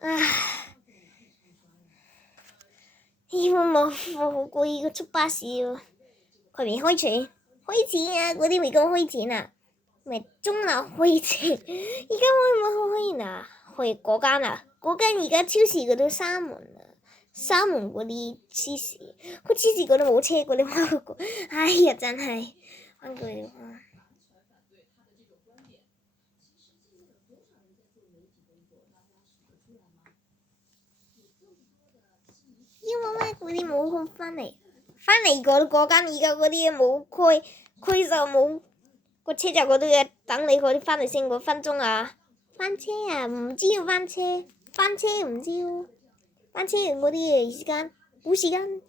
唉，呢個冇好攰個出巴士喎，佢未開錢，開錢啊！嗰啲未講開錢啊，咪中樓開錢，而家開唔開啊？去嗰間啊，嗰間而家超市嗰度閂門啦，閂門嗰啲超市，個超市嗰度冇車嗰啲翻嗰個，哎呀真係翻佢哋翻。因為咩嗰啲冇好翻嚟嗰間而家嗰啲冇開，佢就冇個車站嗰度嘅等你嗰啲翻嚟先5分鐘啊！翻車啊，唔知要翻車，翻車唔知喎，翻車嗰啲時間冇時間。